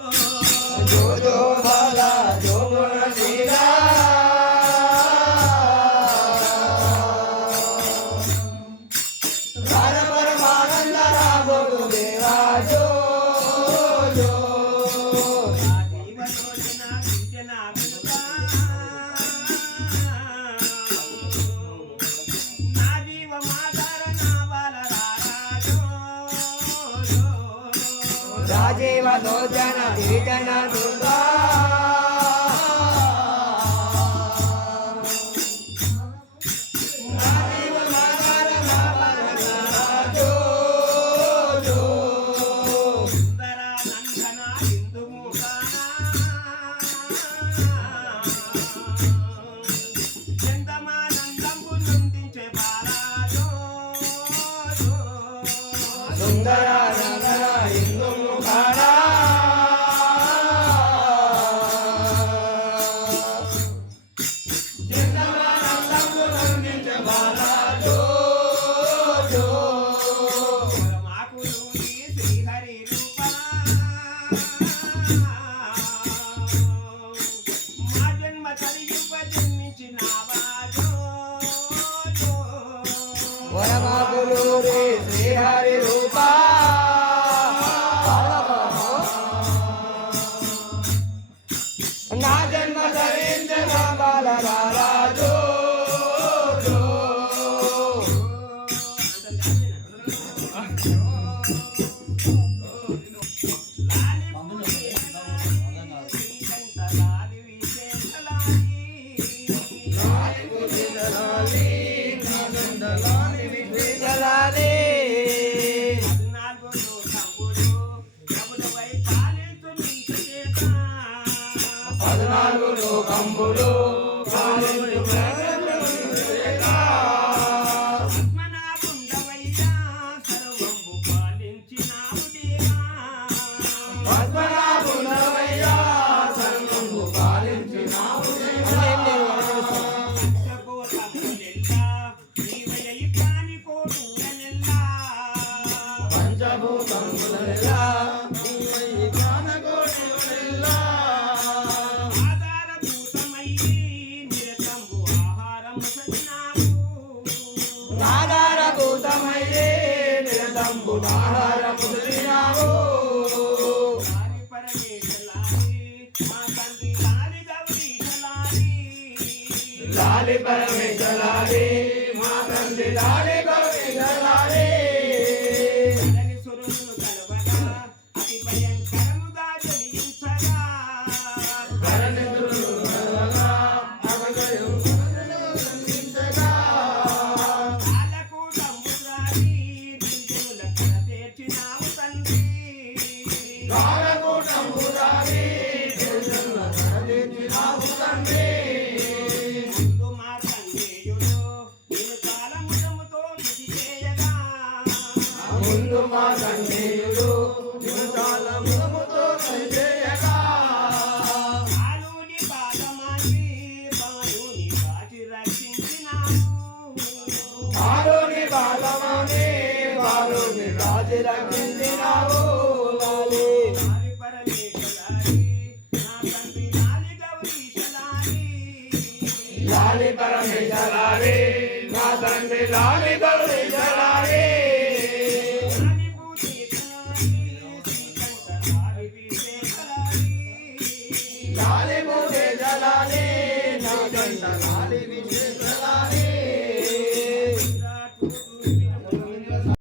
जो जो बाला जो मुरलीला राम परमानंद राम गुरुदेवा जो जो राजीव लोचन गिरिजन दुर्गा राजीव माधर जो जो सुंदर नंदन हिंदू मुखाना चंदमानंदंबु नुंदिंचे बाला जो जो सुंदर नंदन हिंदू मुखाना श्री हरि रूपा ना जन्म धरेंद्र बाल रारा जो जो కంబులు लाली परमेश्वर लाली माँ तंदे लाली परमेश्वर लाली सुरुनु कलवगा अति भयंकरमुगा जनिंचगा करण सुरुनु कलवगा अगगयु जनिंचगा काలకు సముద్రాది దివ్యుల కరతేర్చినావు తండ్రి కాలకు సముద్రాది దివ్యుల కరతేర్చినావు తండ్రి ముందు మా కంఠేయుడు నిమకాలముతో కలిసేయగా బాలుని పాదమాసి బాలుని కాచి రక్షించినావు బాలుని పాదమాసి బాలుని కాచి రక్షించినావు లాలి లాలి పరమేశ్వరారి నా తండ్రి లాలి గౌరీశలారి లాలి పరమేశ్వరారి నా తండ్రి లాలి గౌరీశలారి लाली मुझे जलाले ना गंडा लाली विशेष